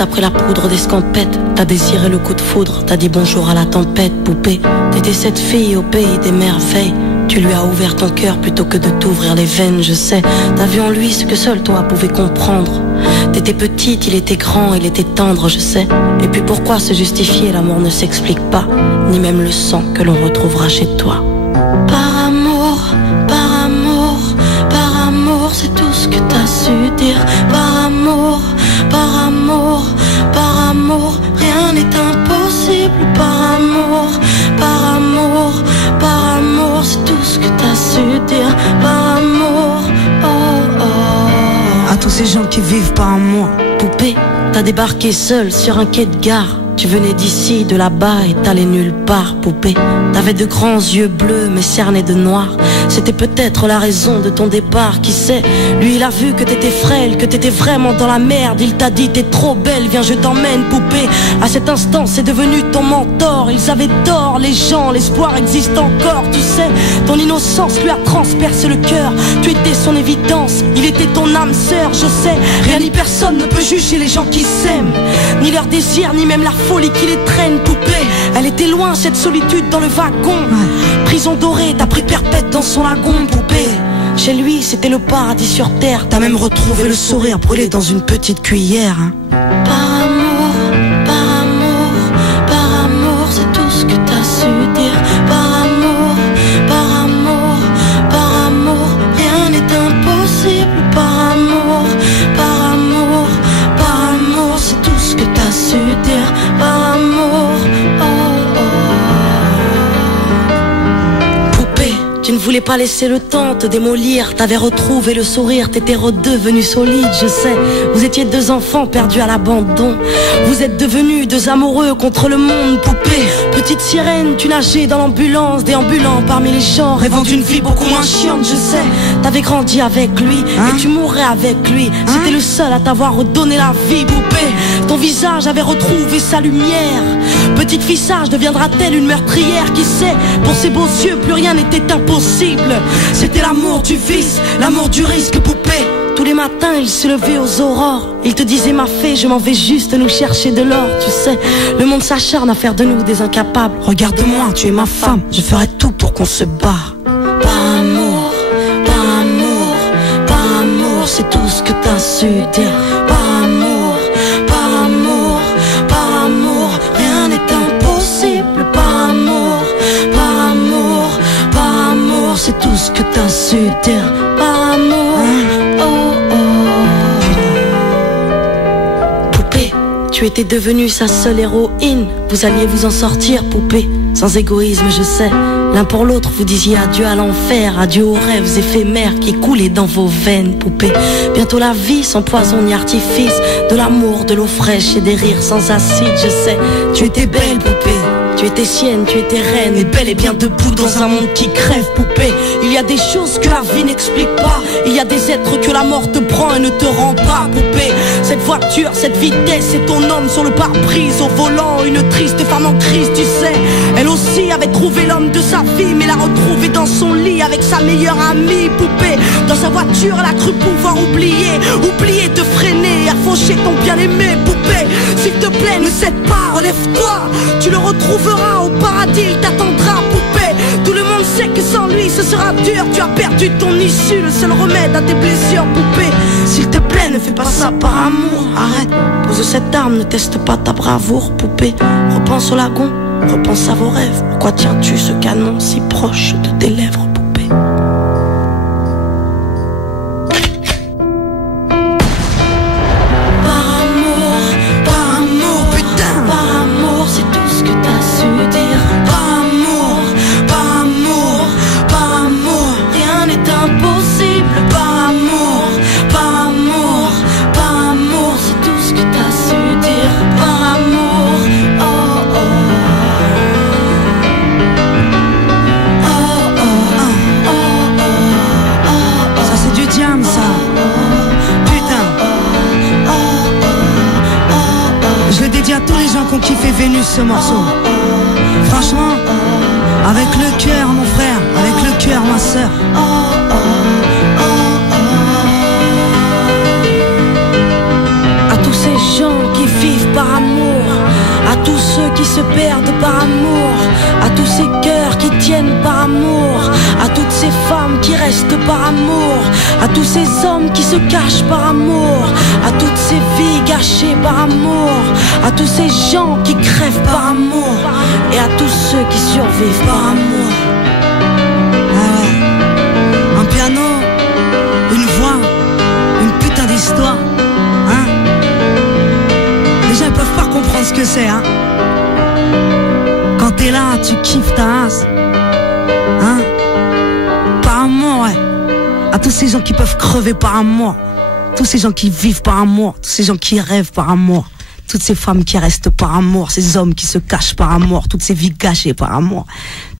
t'as pris la poudre d'escampette, t'as désiré le coup de foudre, t'as dit bonjour à la tempête, poupée. T'étais cette fille au pays des merveilles. Tu lui as ouvert ton cœur plutôt que de t'ouvrir les veines, je sais. T'as vu en lui ce que seul toi pouvais comprendre. T'étais petite, il était grand, il était tendre, je sais. Et puis pourquoi se justifier, l'amour ne s'explique pas, ni même le sang que l'on retrouvera chez toi. Par amour, par amour, par amour, c'est tout ce que t'as su dire. Par amour, par amour, par amour, rien n'est impossible. Par amour, par amour, par amour, c'est tout ce que t'as su dire. Par amour, oh oh. À tous ces gens qui vivent par amour. Poupée, t'as débarqué seule sur un quai de gare. Tu venais d'ici, de là-bas et t'allais nulle part, poupée. T'avais de grands yeux bleus mais cernés de noir. C'était peut-être la raison de ton départ, qui sait. Lui il a vu que t'étais frêle, que t'étais vraiment dans la merde. Il t'a dit t'es trop belle, viens je t'emmène, poupée. À cet instant c'est devenu ton mentor. Ils avaient tort les gens, l'espoir existe encore, tu sais. Ton innocence lui a transpercé le cœur. Tu étais son évidence, il était ton âme sœur, je sais. Rien ni personne ne peut juger les gens qui s'aiment, ni leur désir, ni même la folie qui les traîne, poupée. Elle était loin cette solitude dans le wagon. Prison dorée, t'as pris perpète dans son lagon, poupée. Chez lui c'était le paradis sur terre. T'as même retrouvé le sourire brûlé dans une petite cuillère, hein. Par amour, par amour, par amour, c'est tout ce que t'as su dire. Par amour, par amour, par amour, rien n'est impossible. Par amour, par amour, par amour, c'est tout ce que t'as su dire. Par amour, oh oh. Poupée, tu ne voulais pas laisser le temps te démolir. T'avais retrouvé le sourire, t'étais redevenu solide, je sais. Vous étiez deux enfants perdus à l'abandon. Vous êtes devenus deux amoureux contre le monde, poupée. Petite sirène, tu nageais dans l'ambulance, déambulant parmi les gens, rêvant d'une vie beaucoup moins chiante, je sais. T'avais grandi avec lui, et tu mourrais avec lui. C'était le seul à t'avoir redonné la vie, poupée. Ton visage avait retrouvé sa lumière. Petite fille sage deviendra-t-elle une meurtrière? Qui sait, pour ses beaux yeux plus rien n'était impossible. C'était l'amour du vice, l'amour du risque, poupée. Tous les matins il se levait aux aurores. Il te disait ma fée, je m'en vais juste nous chercher de l'or. Tu sais, le monde s'acharne à faire de nous des incapables. Regarde-moi, tu es ma femme, je ferai tout pour qu'on se barre. Par amour, par amour, par amour, c'est tout ce que t'as su dire. Par amour, par amour, par amour, rien n'est impossible. Par amour, par amour, par amour, c'est tout ce que t'as su dire. Par amour, oh oh. Poupée, tu étais devenue sa seule héroïne. Vous alliez vous en sortir, poupée, sans égoïsme, je sais. L'un pour l'autre, vous disiez adieu à l'enfer, adieu aux rêves éphémères qui coulaient dans vos veines, poupée. Bientôt la vie sans poison ni artifice, de l'amour, de l'eau fraîche et des rires sans acide, je sais. Tu étais belle, poupée. Tu étais sienne, tu étais reine, et belle et bien debout dans un monde qui crève, poupée. Il y a des choses que la vie n'explique pas. Il y a des êtres que la mort te prend et ne te rend pas, poupée. Cette voiture, cette vitesse, c'est ton homme sur le pare-brise au volant. Une triste femme en crise, tu sais. Elle aussi avait trouvé l'homme de sa vie, mais l'a retrouvé dans son lit avec sa meilleure amie, poupée. Dans sa voiture, elle a cru pouvoir oublier de freiner, à faucher ton bien-aimé, poupée. S'il te plaît, ne cède pas, relève-toi. Tu le retrouveras au paradis, il t'attendra, poupée. Tout le monde sait que sans lui ce sera dur. Tu as perdu ton issue, le seul remède à tes blessures, poupée. S'il te plaît, ne fais pas ça par amour. Arrête, pose cette arme, ne teste pas ta bravoure, poupée. Repense au lagon, repense à vos rêves. Pourquoi tiens-tu ce canon si proche de tes lèvres, poupée? Qu'on kiffait Vénus ce morceau. Franchement, avec le cœur mon frère, avec le cœur ma sœur. À tous ces gens qui vivent ceux qui se perdent par amour, à tous ces cœurs qui tiennent par amour, à toutes ces femmes qui restent par amour, à tous ces hommes qui se cachent par amour, à toutes ces vies gâchées par amour, à tous ces gens qui crèvent par amour, et à tous ceux qui survivent par amour. Un piano, une voix, une putain d'histoire, hein. Les gens ils peuvent pas comprendre ce que c'est, hein. Quand t'es là, tu kiffes ta race, hein. Par amour, ouais. À tous ces gens qui peuvent crever par amour, tous ces gens qui vivent par amour, tous ces gens qui rêvent par amour, toutes ces femmes qui restent par amour, ces hommes qui se cachent par amour, toutes ces vies gâchées par amour.